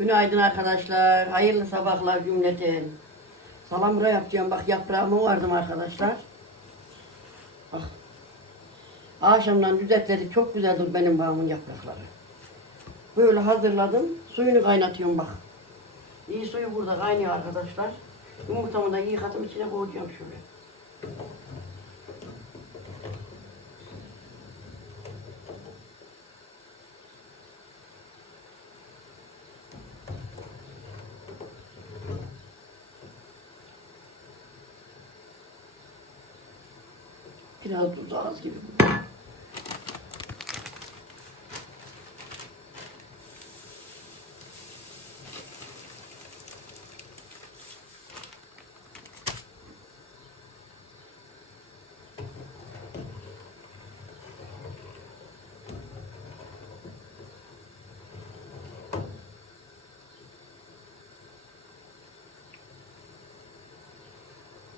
Günaydın arkadaşlar. Hayırlı sabahlar cümleten. Salamura yapacağım. Bak yaprağımı vardım arkadaşlar. Bak. Akşamdan düzeltledik. Çok güzeldir benim bağımın yaprakları. Böyle hazırladım. Suyunu kaynatıyorum bak. İyi suyu burada kaynıyor arkadaşlar. Yumurtamı da yıkadım içine koyacağım şöyle. Biraz tuz az gibi.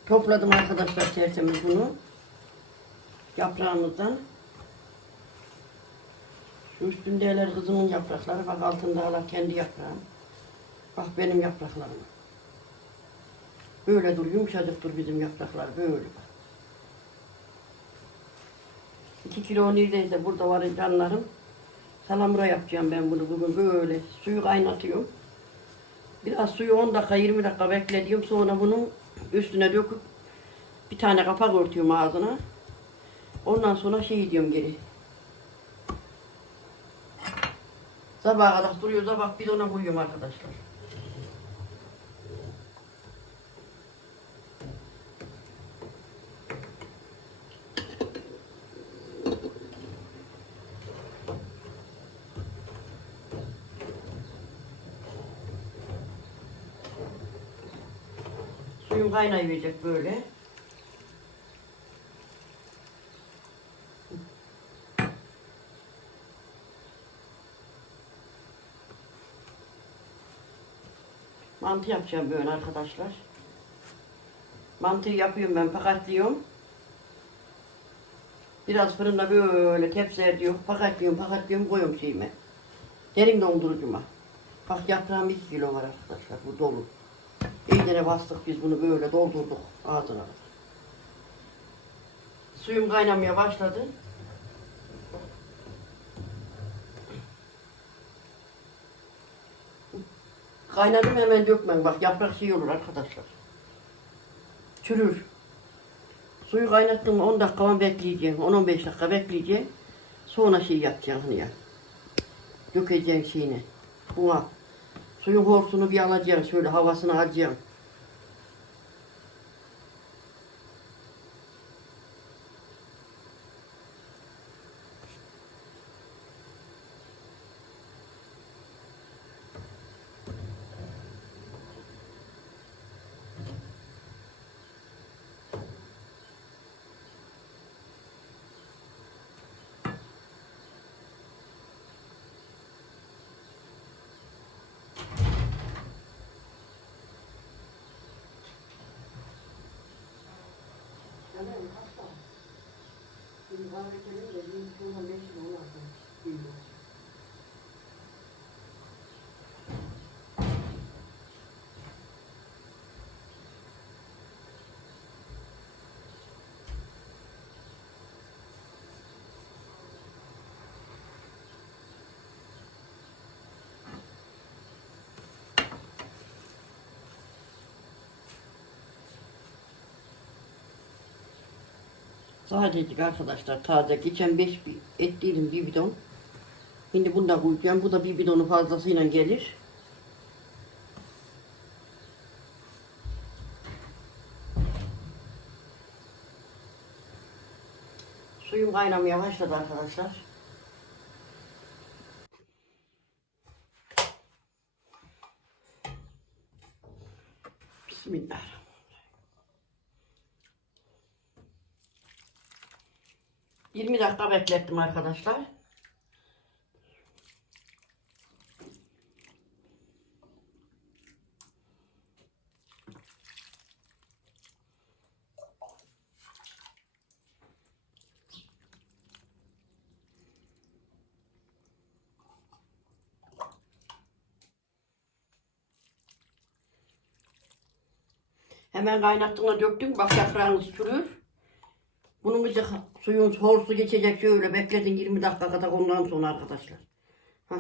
Topladım arkadaşlar tertemiz bunu. Yaprağımızdan. Şu üstündeler kızımın yaprakları. Bak altında hala kendi yaprağım. Bak benim yapraklarım. Böyle dur, yumuşacık dur bizim yapraklar. Böyle bak. İki kilo neredeyse burada var canlarım. Salamura yapacağım ben bunu bugün böyle. Suyu kaynatıyorum. Biraz suyu 10 dakika 20 dakika beklediyorum. Sonra bunun üstüne döküp bir tane kapak örtüyorum ağzına. Ondan sonra şey diyorum geri. Sabaha kadar duruyor. Sabah bidona koyuyorum arkadaşlar. Suyum kaynayacak böyle. Mantı yapacağım böyle arkadaşlar. Mantıyı yapıyorum ben paketliyorum. Biraz fırında böyle tepsiler diyor. Paketliyorum paketliyorum koyuyorum şeyime. Derin dondurucuma. Bak yaprağım 2 kilo var arkadaşlar bu dolu. İyicene bastık biz bunu böyle doldurduk ağzına. Suyum kaynamaya başladı. Kaynadım hemen dökmem. Bak yaprak şey olur arkadaşlar. Çürür. Suyu kaynattım 10 dakika falan bekleyeceğim. 10-15 dakika bekleyeceğim. Sonra şey yapacaksın ya. Dökeceksin şeyini. Buna. Suyun horsunu bir alacaksın. Şöyle havasını alacaksın. kalem hatta. Mübarek Eylül'ün çoğuna meşhur Sadece arkadaşlar taze. Geçen 5 ettiydim bir bidon. Şimdi bunu da koyacağım. Bu da bir bidonu fazlasıyla gelir. Suyum kaynamaya başladı arkadaşlar. Bismillahirrahmanirrahim. 20 dakika beklettim arkadaşlar. Hemen kaynattığına döktüm. Bak yaprağınız çürür. Bunun bir suyun horsu geçecek şöyle bekledin 20 dakika kadar ondan sonra arkadaşlar. Hah.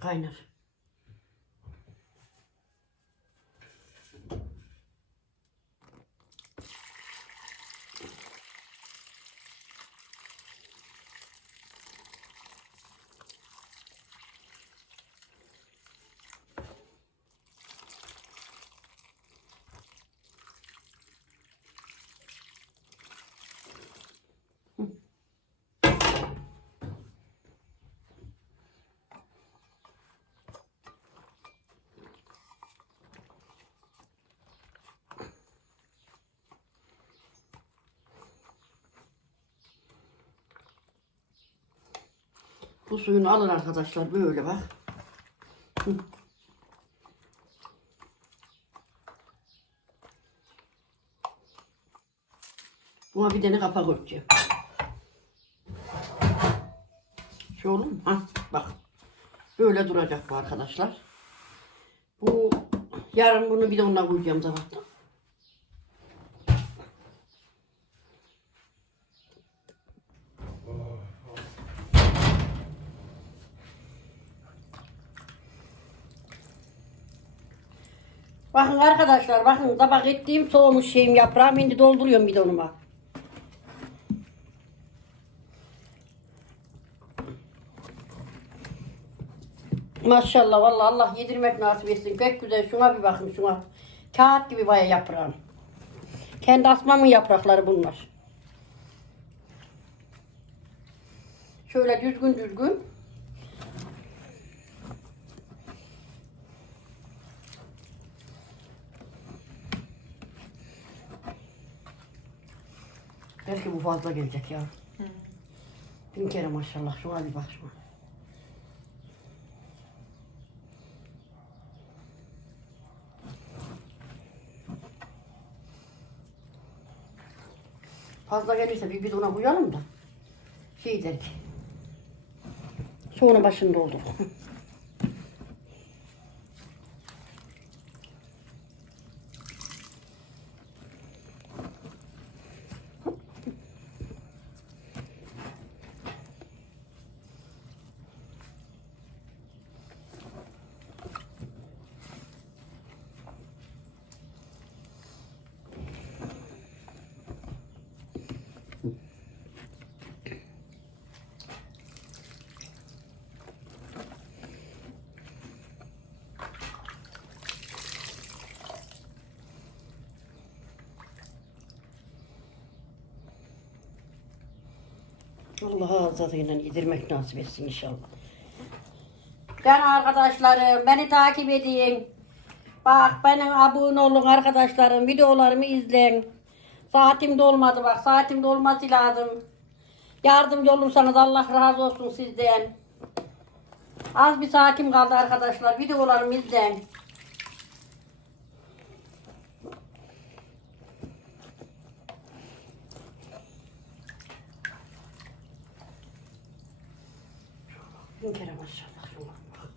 Kaynar. Bu suyunu alın arkadaşlar böyle bak. Hı. Buna bir tane kapak örteceğim. Şu olur mu? Ha, bak. Böyle duracak bu arkadaşlar. Bu yarın bunu bir de onunla koyacağım zaten. Bakın arkadaşlar bakın tabak ettiğim soğumuş şeyim yaprağım şimdi dolduruyorum bidonuma. Maşallah vallahi Allah yedirmek nasip etsin. Pek güzel şuna bir bakın şuna. Kağıt gibi baya yaprağım. Kendi asmamın yaprakları bunlar. Şöyle düzgün düzgün. Belki bu fazla gelecek ya. Bin kere maşallah. Şuna bir bak şuna. Fazla gelirse bir bidona koyalım da. Şey dedik. Sonra başında olduk. Allah azadıyla yedirmek nasip etsin inşallah. Ben arkadaşlarım beni takip edin. Bak benim abone olun arkadaşlarım. Videolarımı izleyin. Saatim dolmadı bak. Saatim dolması lazım. Yardımcı olursanız Allah razı olsun sizden. Az bir saatim kaldı arkadaşlar. Videolarımı izleyin. Bin kere maşallah. bak.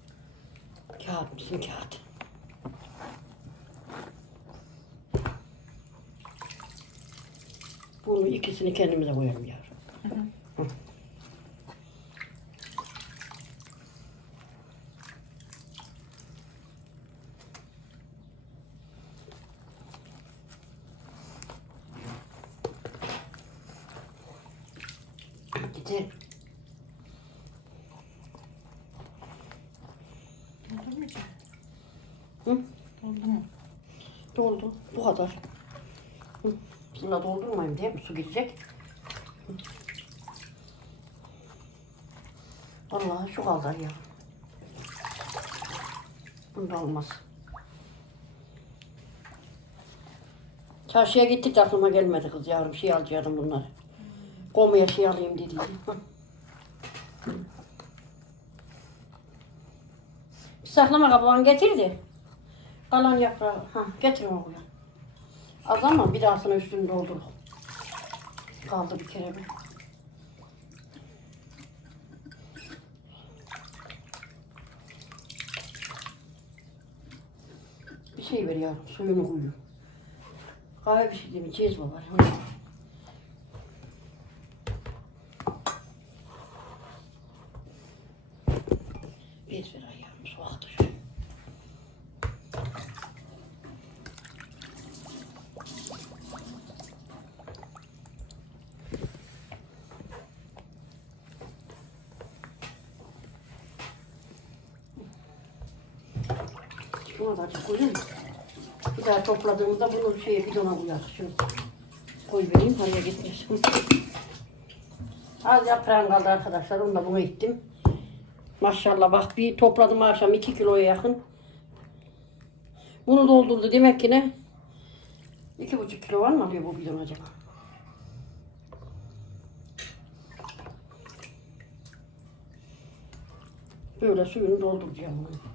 Kağıt mısın kağıt? Bunu ikisini kendimize koyalım yavrum. Doldu. Bu kadar. Buna doldurmayayım diye? Su girecek. Hı. Vallahi şu kaldı ya. Bunda olmaz. Çarşıya gittik de aklıma gelmedi kız yavrum. Şey alacaktım bunları. Komuya şey alayım dedi. Saklama kabağını getirdi. Kalan yaprağı. Ha, getir buraya. Az ama bir dahasına üstünü doldur. Kaldı bir kere bir. şey ver yavrum, suyunu koyu. Kahve bir şey değil mi? Cezve var. Bez ver ayağım, soğukta şu. Şuna da açık koyayım. Bir daha topladığımda bunu şeye bidona. Şunu koy vereyim oraya gitmesin. Az yaprağım kaldı arkadaşlar. Onu da buna gittim. Maşallah bak bir topladım akşam 2 kiloya yakın. Bunu doldurdu demek ki ne? İki buçuk kilo var mı alıyor bu bidon acaba? Böyle suyunu dolduracağım. bunu.